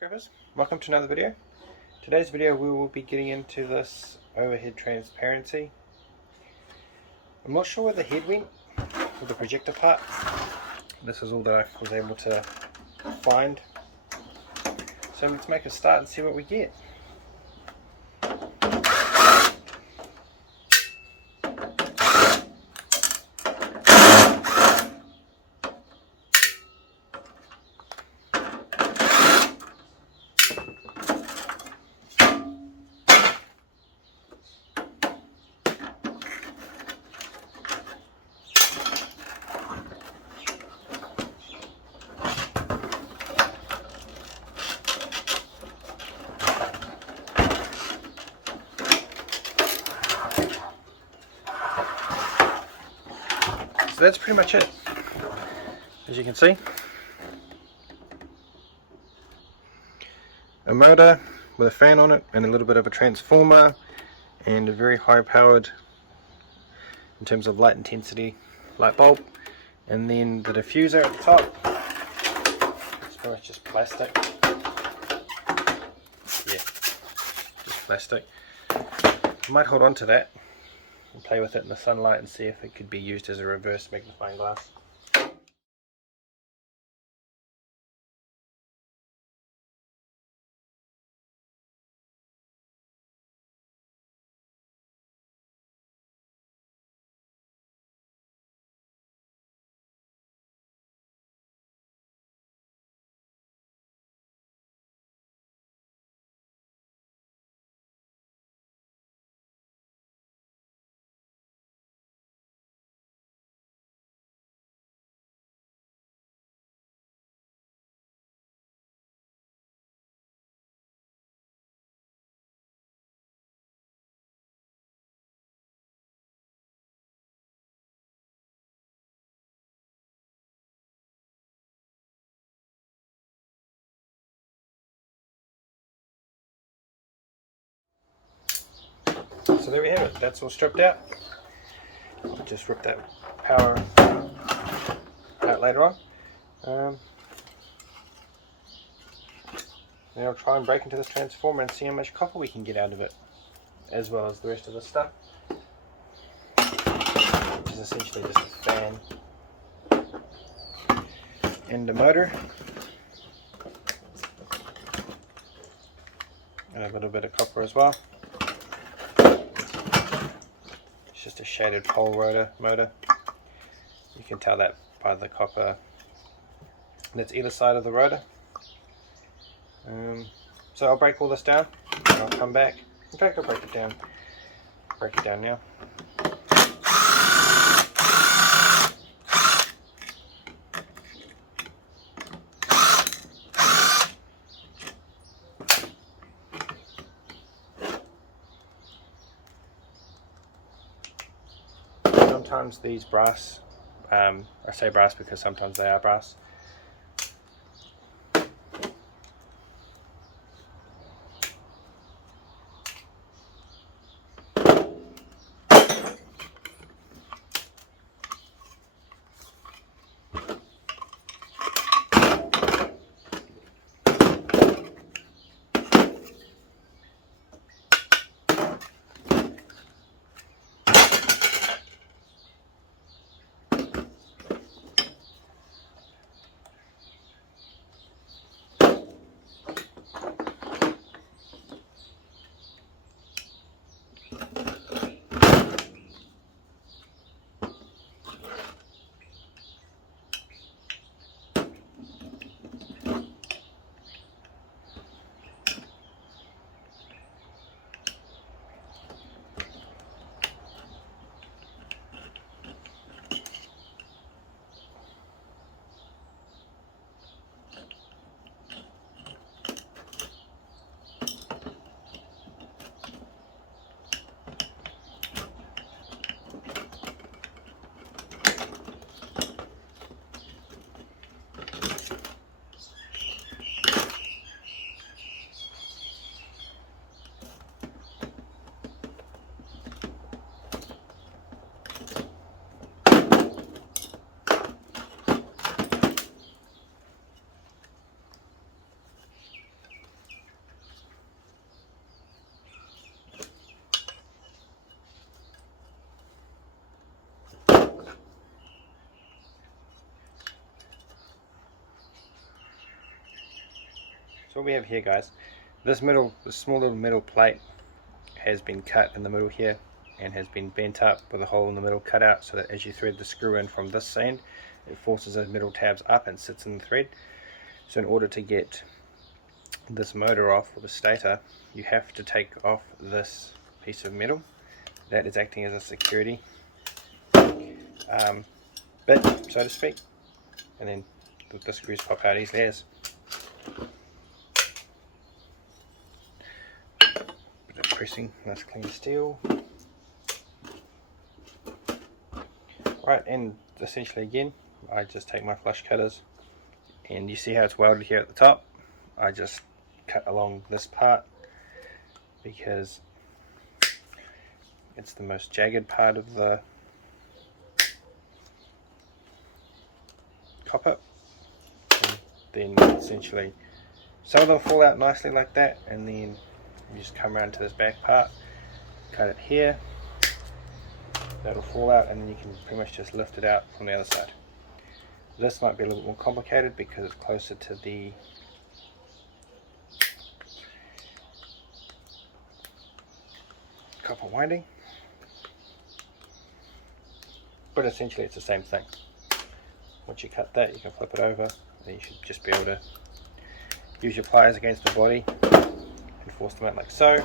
Scrappers, welcome to another video. Today's video we will be getting into this overhead transparency. I'm not sure where the head went with the projector part. This is all that I was able to find. So let's make a start and see what we get. So that's pretty much it. As you can see, a motor with a fan on it and a little bit of a transformer and a very high powered, in terms of light intensity, light bulb, and then the diffuser at the top. It's pretty much just plastic. Yeah, just plastic. I might hold on to that and play with it in the sunlight and see if it could be used as a reverse magnifying glass. So there we have it, that's all stripped out. I'll just rip that power out later on. Then I'll try and break into this transformer and see how much copper we can get out of it, as well as the rest of the stuff, which is essentially just a fan and a motor and a little bit of copper as well. It's just a shaded pole rotor motor. You can tell that by the copper that's either side of the rotor. So I'll break all this down and I'll come back. In fact, I'll break it down now. Sometimes these brass, I say brass because sometimes they are brass, what we have here, guys, this small little metal plate has been cut in the middle here and has been bent up with a hole in the middle cut out, so that as you thread the screw in from this end, it forces those metal tabs up and sits in the thread. So in order to get this motor off, or the stator, you have to take off this piece of metal that is acting as a security bit, so to speak, and then the screws pop out easily as. Bit of pressing, nice clean steel. Right, and essentially again, I just take my flush cutters, and you see how it's welded here at the top. I just cut along this part because it's the most jagged part of the copper, and then essentially some of them fall out nicely like that, and then you just come around to this back part, cut it here, that'll fall out, and then you can pretty much just lift it out from the other side. This might be a little bit more complicated because it's closer to the copper winding, but essentially it's the same thing. Once you cut that, you can flip it over, and you should just be able to use your pliers against the body and force them out like so.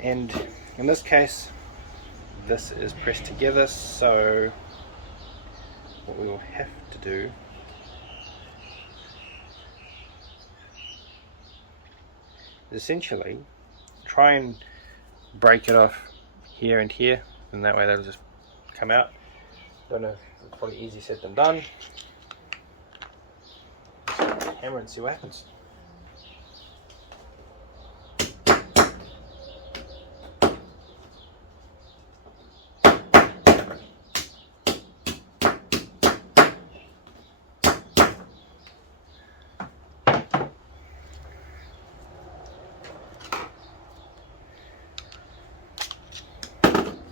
And in this case, this is pressed together, so what we will have to do is essentially try and break it off here and here, and that way that'll just come out. Don't know, it's probably easier said than done. Just hammer and see what happens.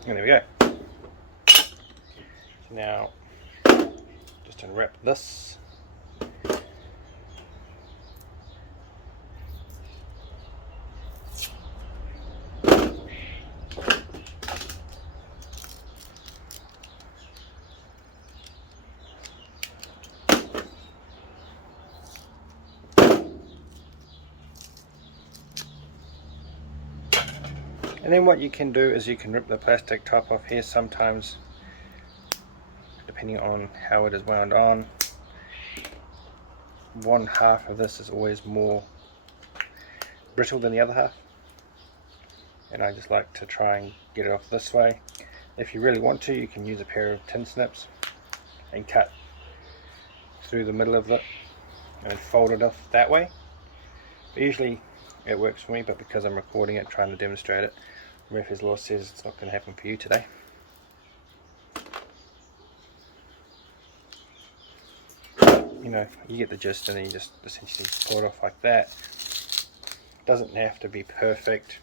And there we go. So now, just unwrap this. And then what you can do is you can rip the plastic top off here sometimes, depending on how it is wound on. One half of this is always more brittle than the other half, and I just like to try and get it off this way. If you really want to, you can use a pair of tin snips and cut through the middle of it and fold it off that way. But usually it works for me, but because I'm recording it, trying to demonstrate it, Murphy's Law says it's not going to happen for you today. You know, you get the gist, and then you just essentially pull it off like that. Doesn't have to be perfect,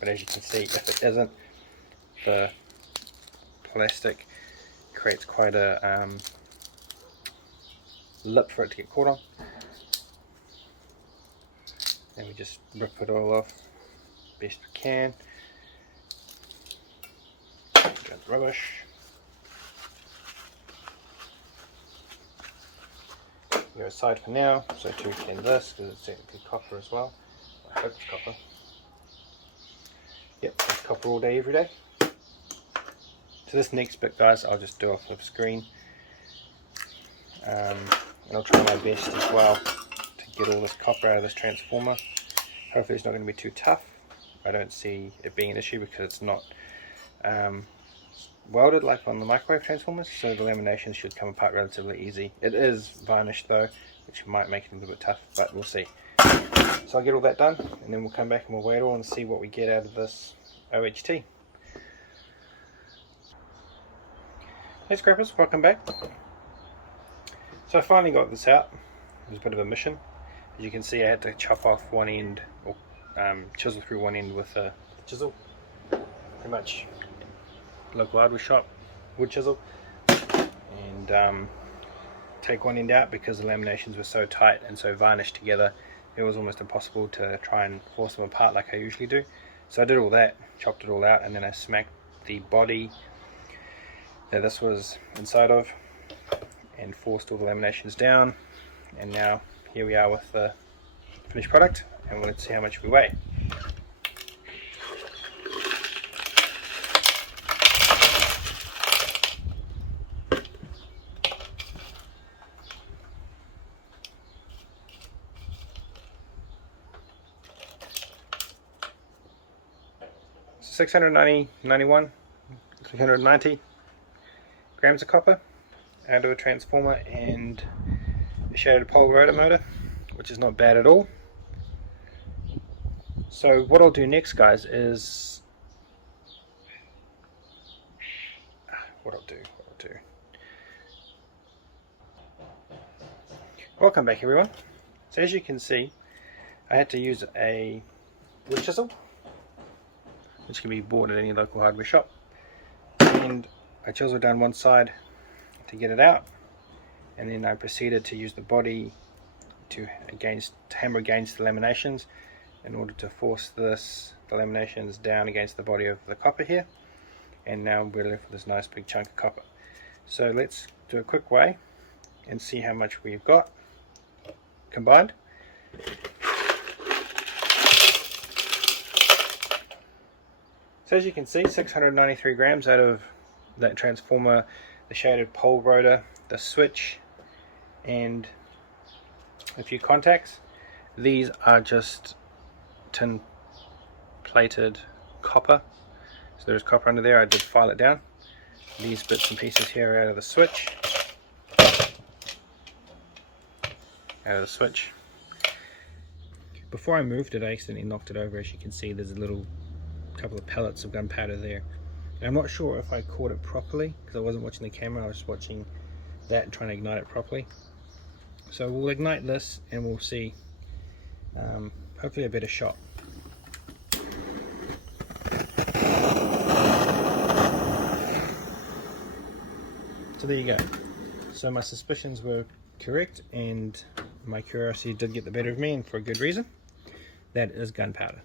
but as you can see, if it isn't, the plastic creates quite a lip for it to get caught on. And we just rip it all off best we can. Got the rubbish. Go aside for now, so to clean this because it's technically copper as well. I hope it's copper. Yep, it's copper all day, every day. So this next bit, guys, I'll just do off the screen, and I'll try my best as well to get all this copper out of this transformer. Hopefully it's not going to be too tough. I don't see it being an issue because it's not welded like on the microwave transformers, so the lamination should come apart relatively easy. It is varnished though, which might make it a little bit tough, but we'll see. So I'll get all that done, and then we'll come back and we'll weigh it all and see what we get out of this OHT. Hey scrappers, welcome back. So I finally got this out. It was a bit of a mission. As you can see, I had to chop off one end, or chisel through one end with a chisel. Pretty much local hardware shop wood chisel, and take one end out because the laminations were so tight and so varnished together, it was almost impossible to try and force them apart like I usually do. So I did all that, chopped it all out, and then I smacked the body that this was inside of and forced all the laminations down, and now here we are with the finished product, and let's see how much we weigh. So 690 grams of copper out of a transformer and a shaded pole rotor motor, which is not bad at all. So what I'll do next, guys, is welcome back, everyone. So as you can see, I had to use a wood chisel, which can be bought at any local hardware shop, and I chiseled down one side to get it out, and then I proceeded to use the body to hammer against the laminations in order to force the laminations down against the body of the copper here, and now we're left with this nice big chunk of copper. So let's do a quick weigh and see how much we've got combined. So as you can see, 693 grams out of that transformer, the shaded pole rotor, the switch, and a few contacts. These are just tin plated copper, so there's copper under there. I did file it down. These bits and pieces here are out of the switch. Before I moved it, I accidentally knocked it over. As you can see, there's a little couple of pellets of gunpowder there. And I'm not sure if I caught it properly because I wasn't watching the camera. I was watching that and trying to ignite it properly. So we'll ignite this and we'll see hopefully a better shot. So there you go. So my suspicions were correct and my curiosity did get the better of me, and for a good reason. That is gunpowder,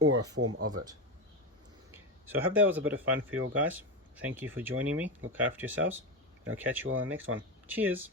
or a form of it. So I hope that was a bit of fun for you all, guys. Thank you for joining me. Look after yourselves. I'll catch you all in the next one. Cheers!